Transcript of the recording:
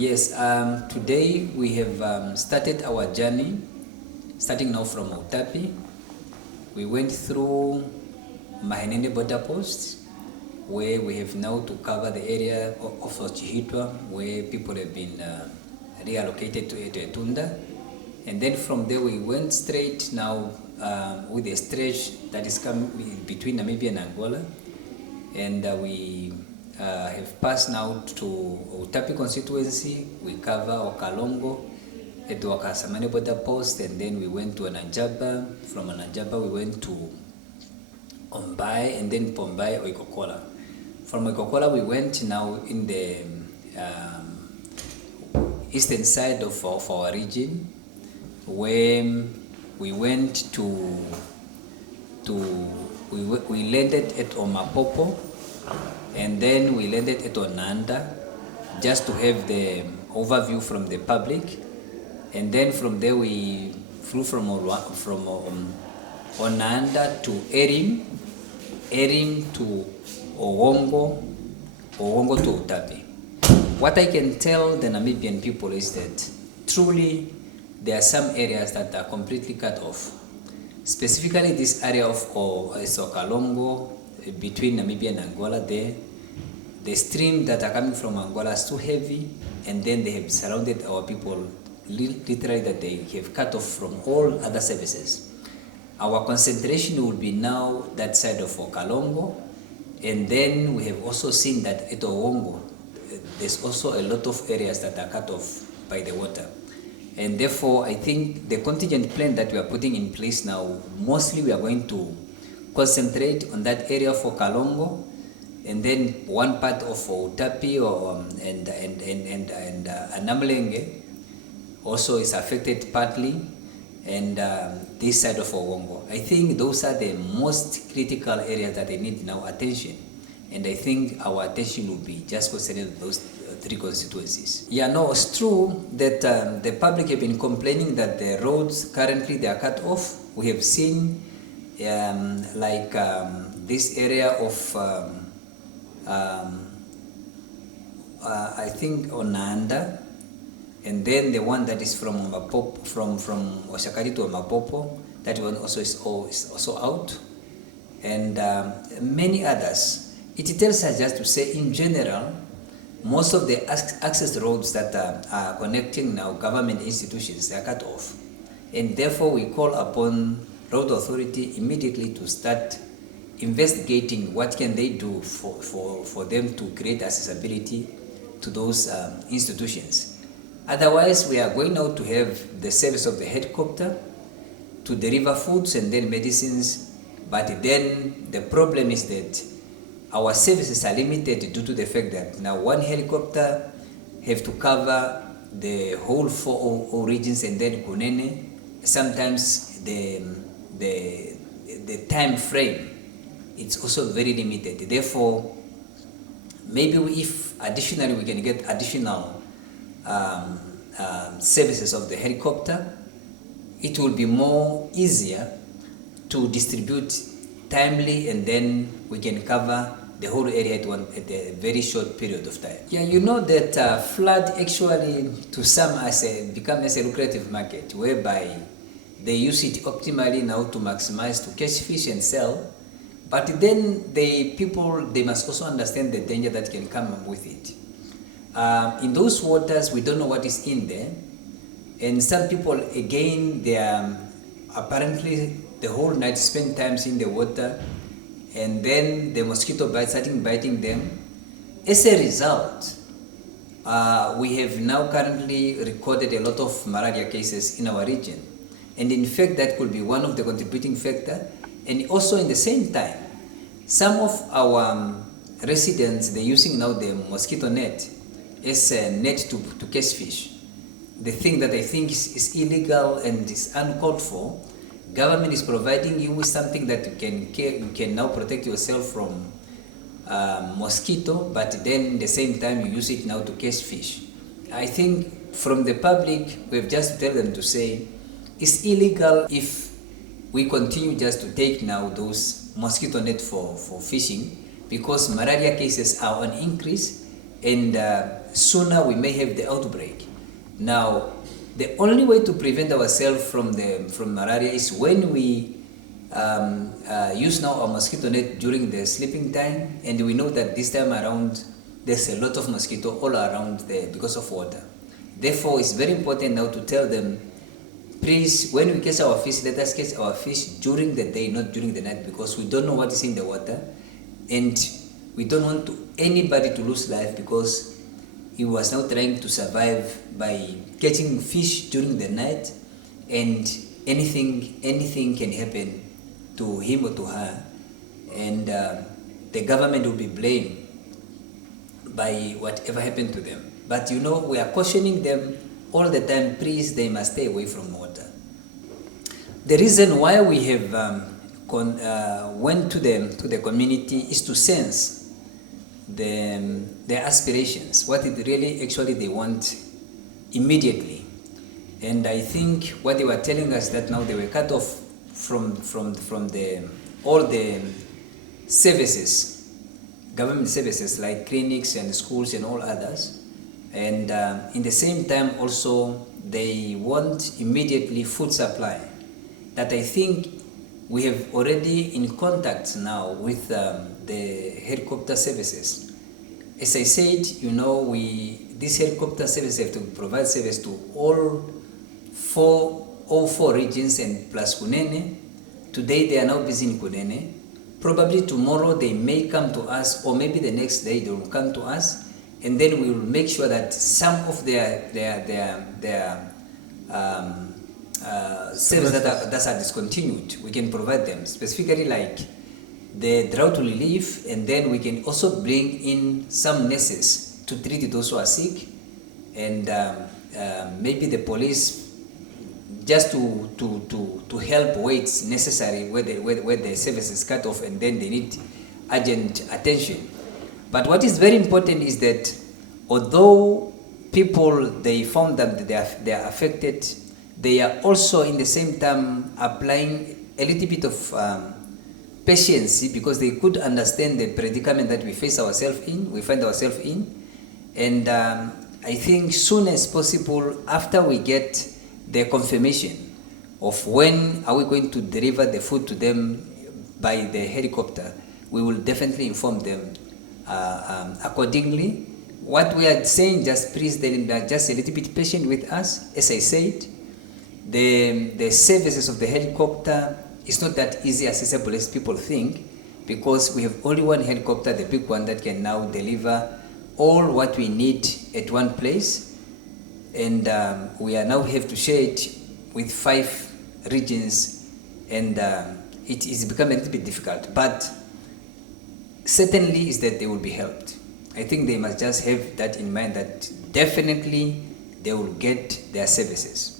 Yes, today we have started our journey, starting now from Omusati. We went through Mahenene border post, where we have now to cover the area of Chihitwa, where people have been reallocated to Etunda. And then from there we went straight now with a stretch that is coming between Namibia and Angola. And we have passed now to Utapi constituency. We cover Okalongo at the Wakasamane border post, and then we went to Ananjaba. From Ananjaba we went to Ombai, and then Pombai, Oikokola. From Oikokola we went now in the eastern side of our region, where we went we landed at Omapopo, and then we landed at Onanda, just to have the overview from the public. And then from there we flew from Onanda to Erim to Owongo to Utapi. What I can tell the Namibian people is that truly there are some areas that are completely cut off. Specifically this area of Sokalongo, between Namibia and Angola there, the stream that are coming from Angola is too heavy, and then they have surrounded our people literally, that they have cut off from all other services. Our concentration will be now that side of Okalongo, and then we have also seen that at Owongo, there's also a lot of areas that are cut off by the water. And therefore, I think the contingent plan that we are putting in place now, mostly we are going to concentrate on that area for Kalongo, and then one part of Utapi and Anamlenge also is affected partly, and this side of Owongo. I think those are the most critical areas that they need now attention, and I think our attention will be just concerning those three constituencies. Yeah, no, it's true that the public have been complaining that the roads currently they are cut off. We have seen this area of I think Onanda, and then the one that is from Mapopo, from Oshakari to Mapopo, that one also is also out, and many others. It tells us just to say, in general, most of the access roads that are connecting now government institutions are cut off, and therefore we call upon road authority immediately to start investigating what can they do for them to create accessibility to those institutions. Otherwise, we are going now to have the service of the helicopter to deliver foods and then medicines, but then the problem is that our services are limited due to the fact that now one helicopter have to cover the whole 4 regions, and then Kunene, sometimes the time frame, it's also very limited. Therefore, maybe if additionally we can get additional services of the helicopter, it will be more easier to distribute timely, and then we can cover the whole area at a very short period of time. Yeah, you know that flood actually to some become as a lucrative market, whereby they use it optimally now to maximize, to catch fish and sell. But then the people, they must also understand the danger that can come with it. In those waters, we don't know what is in there. And some people, again, they are apparently the whole night spend times in the water, and then the mosquito bites starting biting them. As a result, we have now currently recorded a lot of malaria cases in our region. And in fact, that could be one of the contributing factors. And also in the same time, some of our residents, they're using now the mosquito net as a net to catch fish. The thing that I think is illegal and is uncalled for. Government is providing you with something that you can now protect yourself from mosquito, but then at the same time you use it now to catch fish. I think from the public, we have just to tell them to say, it's illegal if we continue just to take now those mosquito net for fishing, because malaria cases are on increase, and sooner we may have the outbreak. Now, the only way to prevent ourselves from malaria is when we use now our mosquito net during the sleeping time, and we know that this time around there's a lot of mosquito all around there because of water. Therefore, it's very important now to tell them, please, when we catch our fish, let us catch our fish during the day, not during the night, because we don't know what is in the water, and we don't want anybody to lose life, because he was now trying to survive by catching fish during the night, and anything can happen to him or to her, and the government will be blamed by whatever happened to them. But we are cautioning them all the time, please, they must stay away from water. The reason why we have went to the community is to sense their aspirations, what it really actually they want immediately. And I think what they were telling us, that now they were cut off from all the services, government services like clinics and schools and all others. And in the same time also they want immediately food supply. That I think we have already in contact now with the helicopter services. As I said, these helicopter services have to provide service to all four regions and plus Kunene. Today they are now busy in Kunene. Probably tomorrow they may come to us, or maybe the next day they will come to us, and then we will make sure that some of their services that are discontinued, we can provide them, specifically like the drought relief, and then we can also bring in some nurses to treat those who are sick, and maybe the police, just to help where it's necessary, where the service is cut off and then they need urgent attention. But what is very important is that although people, they found that they are affected, they are also in the same time applying a little bit of patience, because they could understand the predicament that we find ourselves in. And I think soon as possible, after we get the confirmation of when are we going to deliver the food to them by the helicopter, we will definitely inform them accordingly. What we are saying, just please tell them that just a little bit patient with us. As I said, the services of the helicopter is not that easy accessible as people think, because we have only one helicopter, the big one, that can now deliver all what we need at one place. And we are now have to share it with 5 regions, and it is becoming a little bit difficult. But certainly is that they will be helped. I think they must just have that in mind, that definitely they will get their services.